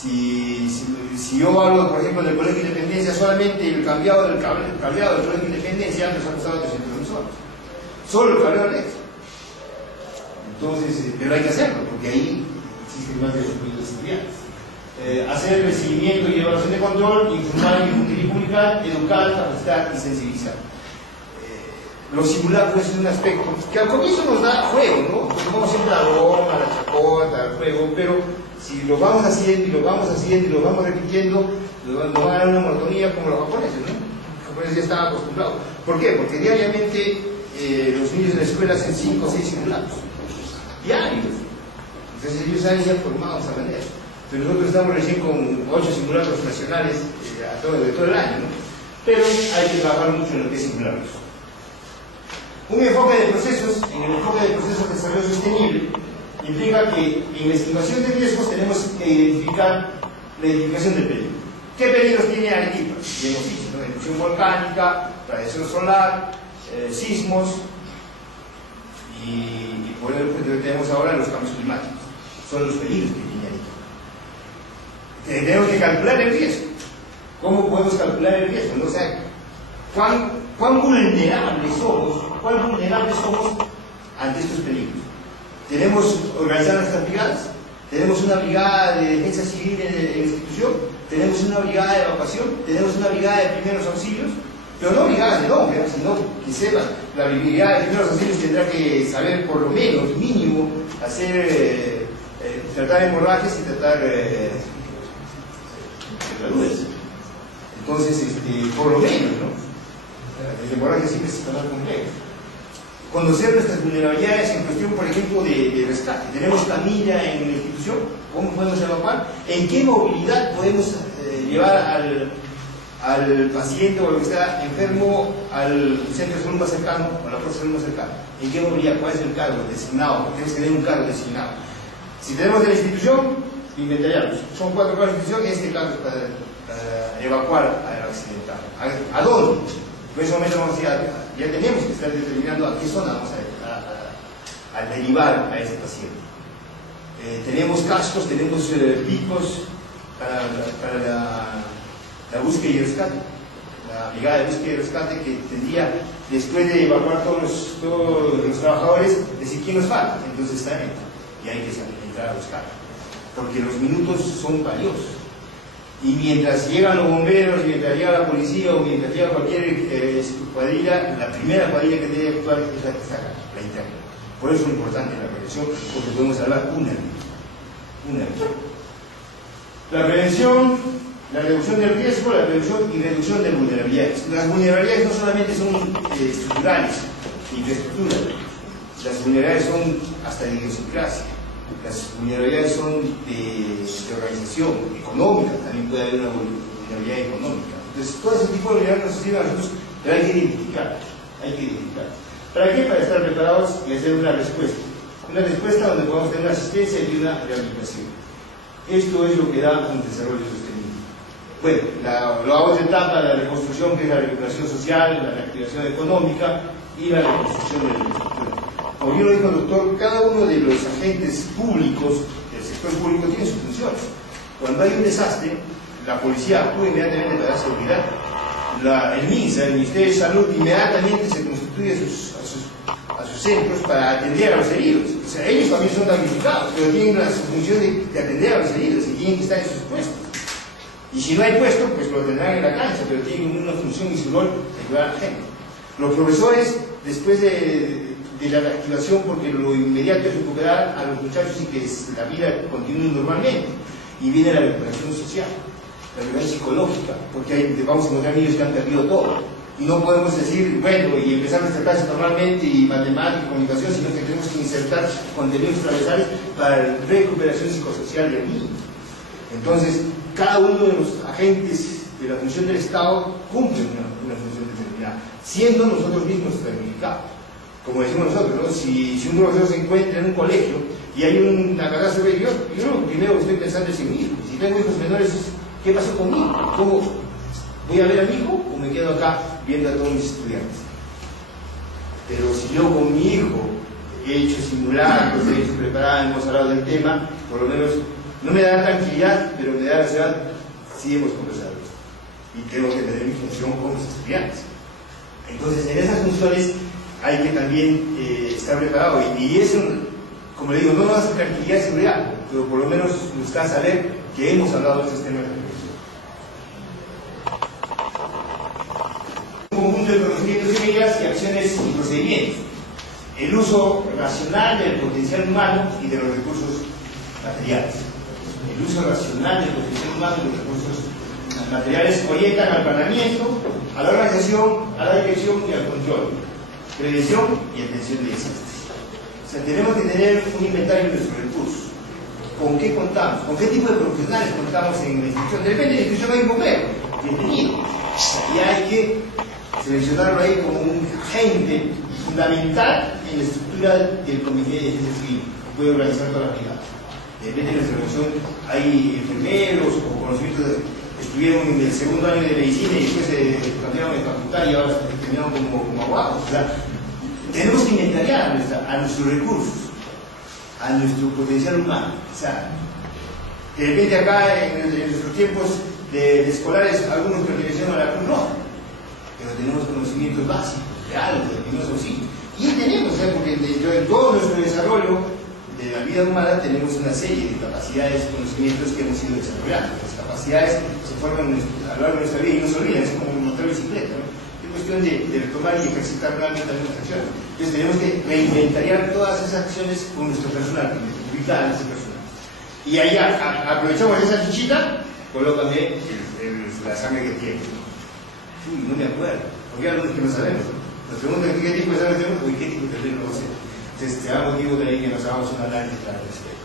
Si yo hablo, por ejemplo, del Colegio Independencia, solamente el cableado del Colegio Independencia nos ha costado 300.000 soles. Solo el cableado eléctrico. Entonces, pero hay que hacerlo, porque ahí existen más de 2.000 estudiantes. Hacer el seguimiento y evaluación de control, informar, difundir y publicar, educar, capacitar y sensibilizar. Los simulacros es un aspecto que al comienzo nos da juego, ¿no? Porque vamos siempre a la broma, a la chacota, al juego, pero si lo vamos haciendo y lo vamos haciendo y lo vamos repitiendo, nos van a dar una monotonía como los japoneses, ¿no? Los japoneses ya están acostumbrados. ¿Por qué? Porque diariamente los niños de la escuela hacen 5 o 6 simulacros. Diarios. Entonces ellos han ya formados a manera. Pero nosotros estamos recién con 8 simulacros nacionales de todo el año, ¿no? Pero hay que trabajar mucho en lo que es simulacros. Un enfoque de procesos, en el enfoque de procesos de desarrollo sostenible, implica que en la estimación de riesgos tenemos que identificar la identificación del peligro. ¿Qué peligros tiene Arequipa? Ya hemos dicho, ¿no? Erupción volcánica, radiación solar, sismos y por eso tenemos ahora los cambios climáticos. Son los peligros que tiene Arequipa. Tenemos que calcular el riesgo. ¿Cómo podemos calcular el riesgo? ¿No? O sea, ¿cuán vulnerables somos ante estos peligros? Tenemos organizadas nuestras brigadas, tenemos una brigada de defensa civil en la institución, tenemos una brigada de evacuación, tenemos una brigada de primeros auxilios, pero no brigadas de nombre, sino que sepan, la brigada de primeros auxilios tendrá que saber por lo menos, mínimo, hacer, tratar hemorragias y tratar quemaduras. Entonces, por lo menos, ¿no? El hemorragia siempre es más complejo. Conocer nuestras vulnerabilidades en cuestión, por ejemplo, de rescate. Tenemos camilla en la institución, ¿cómo podemos evacuar? ¿En qué movilidad podemos llevar al paciente o al que está enfermo al centro de salud más cercano o a la fuerza de salud más cercana? ¿En qué movilidad? ¿Cuál es el cargo designado? Tenemos que tener un cargo designado. Si tenemos de la institución, inventariamos. Son 4 cargos de institución, este cargo es para evacuar al accidentado. ¿A dónde? En ese momento vamos a decir, ya tenemos que estar determinando a qué zona vamos a derivar a este paciente. Tenemos cascos, tenemos picos para la búsqueda y rescate. La brigada de búsqueda y rescate que tendría, después de evacuar todos los trabajadores, decir quién nos falta. Entonces está en y hay que entrar a buscar. Porque los minutos son valiosos. Y mientras llegan los bomberos, mientras llega la policía o mientras llega cualquier cuadrilla, la primera cuadrilla que debe actuar es la que está acá, la interna. Por eso es importante la prevención, porque podemos salvar una vida. La prevención, la reducción del riesgo, la prevención y reducción de vulnerabilidades. Las vulnerabilidades no solamente son estructurales, infraestructuras. Las vulnerabilidades son hasta de idiosincrasia. Las vulnerabilidades son de organización económica, también puede haber una vulnerabilidad económica. Entonces, todo ese tipo de vulnerabilidades nos sirve a nosotros, pero hay que identificar. ¿Para qué? Para estar preparados y hacer una respuesta. Una respuesta donde podamos tener una asistencia y una rehabilitación. Esto es lo que da un desarrollo sostenible. Bueno, la otra etapa de la reconstrucción, que es la recuperación social, la reactivación económica y la reconstrucción de la infraestructura. Como yo lo dijo el doctor, cada uno de los agentes públicos del sector público tiene sus funciones. Cuando hay un desastre, la policía actúa inmediatamente para dar seguridad. El MINSA, el Ministerio de Salud, inmediatamente se constituye a sus centros para atender a los heridos. O sea, ellos también son damnificados, pero tienen la función de atender a los heridos y tienen que estar en sus puestos. Y si no hay puesto, pues lo tendrán en la cancha, pero tienen una función y su rol de ayudar a la gente. Los profesores, después de la reactivación, porque lo inmediato es recuperar a los muchachos y que la vida continúe normalmente. Y viene la recuperación social, la recuperación psicológica, porque vamos a encontrar niños que han perdido todo. Y no podemos decir, bueno, y empezar nuestra clase normalmente y matemática y comunicación, sino que tenemos que insertar contenidos transversales para la recuperación psicosocial del niño. Entonces, cada uno de los agentes de la función del Estado cumple una función determinada, siendo nosotros mismos damnificados. Como decimos nosotros, ¿no? Si un profesor se encuentra en un colegio y hay una catástrofe, yo primero estoy pensando en mí mismo. Si tengo hijos menores, ¿qué pasó conmigo? ¿Cómo voy a ver a mi hijo o me quedo acá viendo a todos mis estudiantes? Pero si yo con mi hijo he hecho simulacros, he hecho preparar, hemos hablado del tema, por lo menos No me da tranquilidad, pero me da la seguridad, sí hemos conversado y tengo que tener mi función con los estudiantes. Entonces, en esas funciones hay que también estar preparado y eso, como le digo, no nos da tranquilidad y seguridad, pero por lo menos nos da saber que hemos hablado de estos temas de reflexión. Un conjunto de conocimientos y medidas y acciones y procedimientos. El uso racional del potencial humano y de los recursos materiales. El uso racional del potencial humano y de los recursos materiales orientan al planeamiento, a la organización, a la dirección y al control, prevención y atención de desastres. O sea, tenemos que tener un inventario de nuestros recursos. ¿Con qué contamos? ¿Con qué tipo de profesionales contamos en la institución? De repente en la institución hay un bombero, bienvenido. Y hay que seleccionarlo ahí como un agente fundamental en la estructura del comité de defensa civil, que puede organizar toda la brigada. De repente en nuestra organización hay enfermeros o conocimientos estuvieron en el segundo año de medicina y después se cambiaron de facultad y ahora terminaron como abogados. O sea, tenemos que inventariar a nuestros recursos, a nuestro potencial humano. O sea, de repente acá en nuestros tiempos de escolares algunos pertenecen a la Cruz Roja, pero tenemos conocimientos básicos de algo, de primeros auxilios. Y tenemos, porque en todo nuestro desarrollo de la vida humana tenemos una serie de capacidades y conocimientos que hemos ido desarrollando. Las capacidades se forman a lo largo de nuestra vida y no se olvidan, es como montar bicicleta, ¿no? Es cuestión de retomar y ejercitar realmente algunas acciones. Entonces tenemos que reinventariar todas esas acciones con nuestro personal, ubicar a nuestro personal. Y ahí aprovechamos esa fichita, colócame la sangre que tiene. Uy, no me acuerdo, porque hay algunos que no sabemos. Nos preguntan qué tipo de sangre tenemos, uy, qué tipo de sangre no sé. Entonces te da motivo de ahí que nos hagamos un análisis al respecto.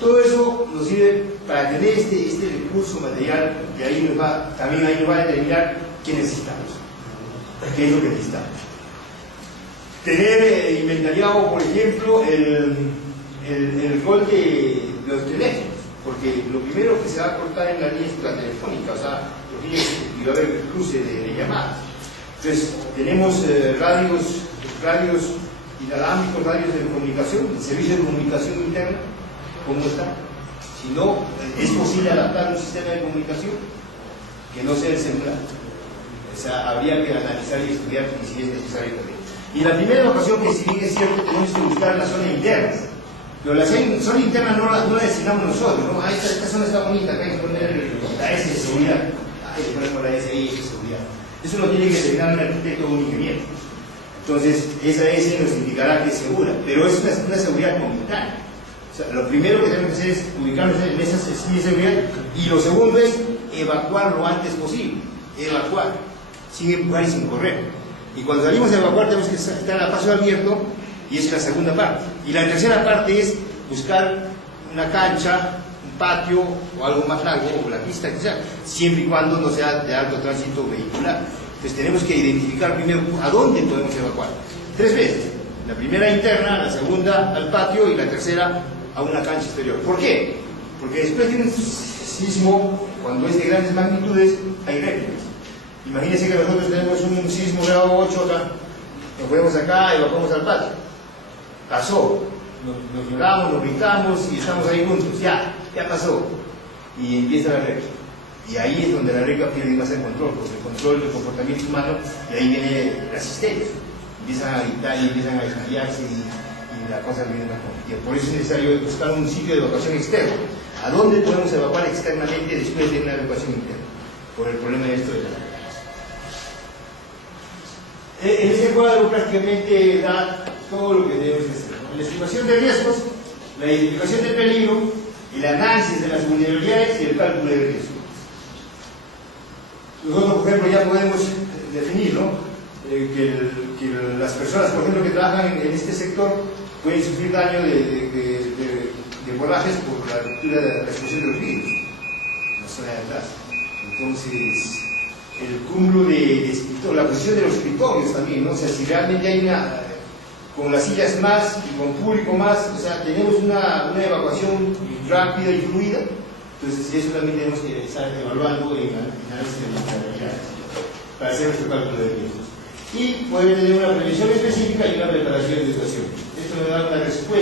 Todo eso nos sirve para tener este recurso material que ahí también ahí nos va a determinar qué necesitamos, qué es lo que necesitamos. Tener inventariado, por ejemplo, el rol de los teléfonos, porque lo primero que se va a cortar en la línea es la telefónica, o sea, y va a haber cruce de llamadas. Entonces, tenemos radios inalámbricos, radios de comunicación, el servicio de comunicación interna, ¿cómo está? Si no, ¿es posible adaptar un sistema de comunicación que no sea el celular? O sea, habría que analizar y estudiar si es necesario también. Y la primera evacuación, que si bien es cierto, tenemos que buscar la zona interna. Pero la zona interna no la designamos nosotros, ¿no? Ah, esta zona está bonita, acá hay que poner la S de seguridad. Ah, hay que poner la S ahí de seguridad. Eso lo tiene que designar un arquitecto o un ingeniero. Entonces, esa S nos indicará que es segura, pero es una seguridad momentánea. O sea, lo primero que tenemos que hacer es ubicarnos en esas líneas de seguridad, y lo segundo es evacuar lo antes posible. Evacuar, sin empujar y sin correr. Y cuando salimos a evacuar tenemos que estar a paso abierto, y esa es la segunda parte. Y la tercera parte es buscar una cancha, un patio o algo más largo, o la pista que sea, siempre y cuando no sea de alto tránsito vehicular. Entonces tenemos que identificar primero a dónde podemos evacuar. 3 veces. La primera interna, la segunda al patio y la tercera a una cancha exterior. ¿Por qué? Porque después de un sismo, cuando es de grandes magnitudes, hay réplicas. Imagínense que nosotros tenemos un sismo grado 8 acá, nos ponemos acá y evacuamos al patio. Pasó. Nos lloramos, nos gritamos y estamos ahí juntos. Ya pasó. Y empieza la réplica. Y ahí es donde la réplica pierde más el control, porque el control del comportamiento humano, y ahí viene las histerias. Empiezan a gritar y empiezan a desmayarse y la cosa viene más complicada. Por eso es necesario buscar un sitio de evacuación externo. ¿A dónde podemos evacuar externamente después de una evacuación interna? Por el problema de esto de la réplica. En ese cuadro prácticamente da todo lo que debemos hacer. La estimación de riesgos, la identificación del peligro, el análisis de las vulnerabilidades y el cálculo de riesgos. Nosotros, por ejemplo, ya podemos definir, ¿no? Que las personas, por ejemplo, que trabajan en este sector pueden sufrir daño de borrajes por la ruptura de la explosión de los vidrios en la zona de atrás. Entonces, el cúmulo de escritorios, la posición de los escritorios también, ¿no? O sea, si realmente hay con las sillas más y con público más, o sea, tenemos una evacuación rápida y fluida. Entonces, eso también tenemos que estar evaluando en análisis de vulnerabilidades para hacer nuestro cálculo de riesgos. Y puede tener una prevención específica y una preparación de situación. Esto me da una respuesta.